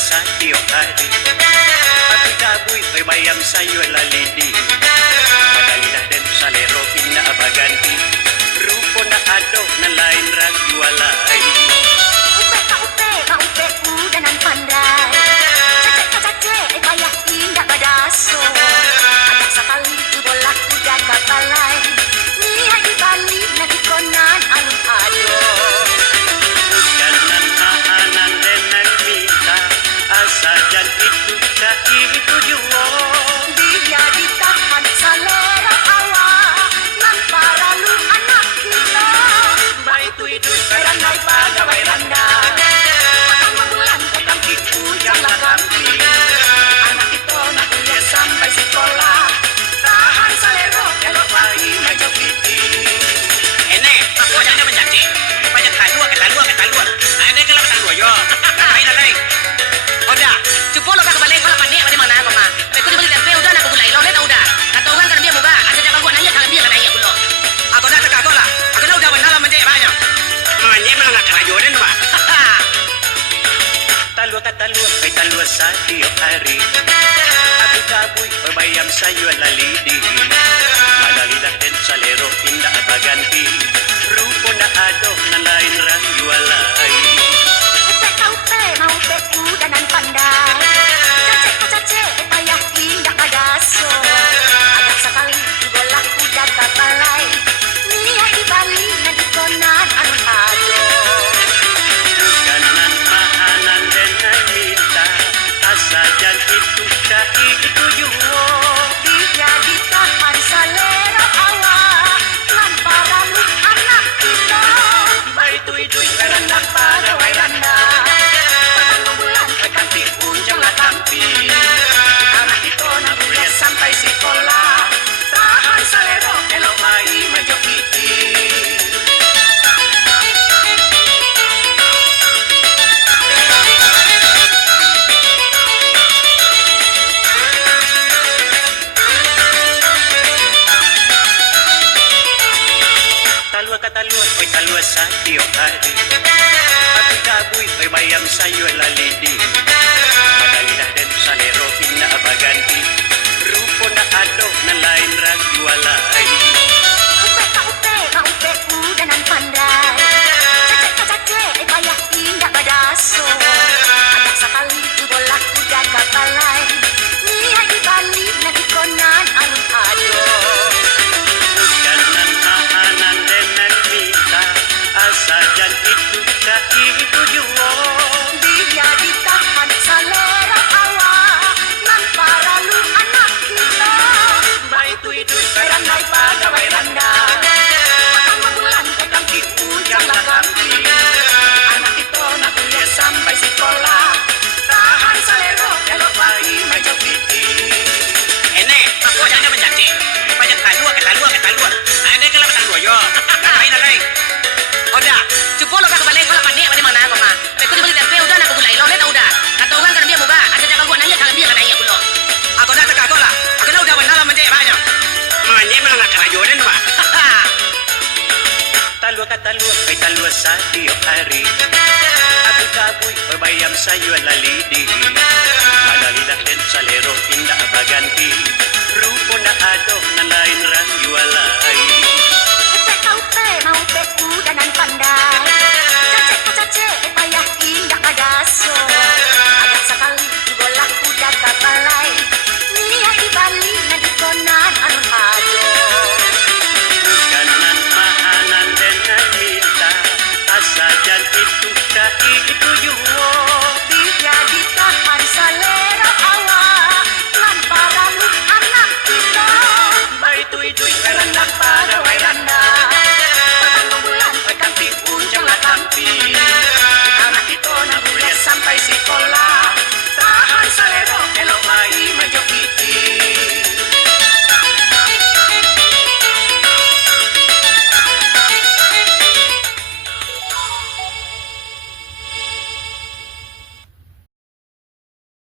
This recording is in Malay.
sa tiok hari. Pati kaboy ay bayam sa'yo lalidi. Madali na din sa lero pinaabaganti. Grupo na ado na lain ragyualay. Upe ka upe, maupe udah nan pandai. Cacek ka cacek, bayah indah badaso. Ada sekali tu bola kuda kapalai. Nihai di Bali na di konan alun ado. Kanan mahanan dan nagmita. Asajan itu ka itu juo. Dia ditahan selera awak. Nan para lu anak kita. Baik tu itu beranai pagawai randa. Pertama bulan petang tipu jangan kampi. Anak itu nak kuliah sampai sekolah. Tahan selera elok lagi meja piti. Ene, aku jangan menjadi. Banyak talua. Ada kelapa talua yo. Lain lain. Oda, cupo lo ka balik kalau pandai pada mana kau mah. Aku dibeli tempe udah nak gulai lo let udah. Katongan kan dia muka. Asa jangan gua nanya kalau dia kan nanya kulo. Aku dah tak aku lah. Aku dah udah benar menjadi banyak. Manje malah nak kerajonen mah. Talua ka talua ay talua sa tiok hari. Pati kaboy ay bayam sa'yo lalidi. Madali na din sa lero pinaabaganti. Grupo na ado na lain ragyualay. Upe ka upe, maupe udah nan pandai. Cacek ka cacek, bayah indah badaso. Ada sekali tu bola kuda kapalai. Nihai di Bali na di konan alun ado. Kanan mahanan dan nagmita. Asajan itu ka itu juo. Dia ditahan selera awak. Nan para lu anak kita. Baik tu itu beranai pagawai randa. Pertama bulan Akan tipu jangan kampi. Anak itu nak kuliah sampai sekolah. Tahan selero elok lagi meja piti. Talua ka talua, oy talua sa tiok hari. Pati kaboy ay bayam sa'yo lalidi. Madali na din sa lero pinaabaganti. Grupo na ado na lain ragyualay. Upe ka upe, maupe udah nan pandai. Cacek ka cacek, bayah indah badaso. Ada sekali tu bola kuda kapalai. Nihai di Bali na di konan alun ado. Kanan mahanan dan nagmita. Asajan itu ka itu juo. Dia ditahan selera awak. Nan para lu anak kita. Baik tu itu beranai pagawai randa. Pertama bulan petang tipu jangan kampi. Anak itu nak kuliah sampai sekolah. Tahan selero elok lagi meja piti. Ene, aku jangan menjadi. Banyak talua. Ada kelapa talua yo. Lain. Oda, cupo lo ka balik kalau pandai pada mana kau mah. Aku dibeli tempe udah nak gulai lo let udah. Katongan kan dia muka. Asa jangan gua nanya kalau dia kan nanya kulo. Aku dah tak aku lah. Aku dah udah benar menjadi banyak. Manje malah nak kerajonen mah. Talua ka talua ay talua sa tiok hari. Pati kaboy ay bayam sa'yo lalidi. Madali na din sa lero pinaabaganti. Grupo na ado na lain ragyualay.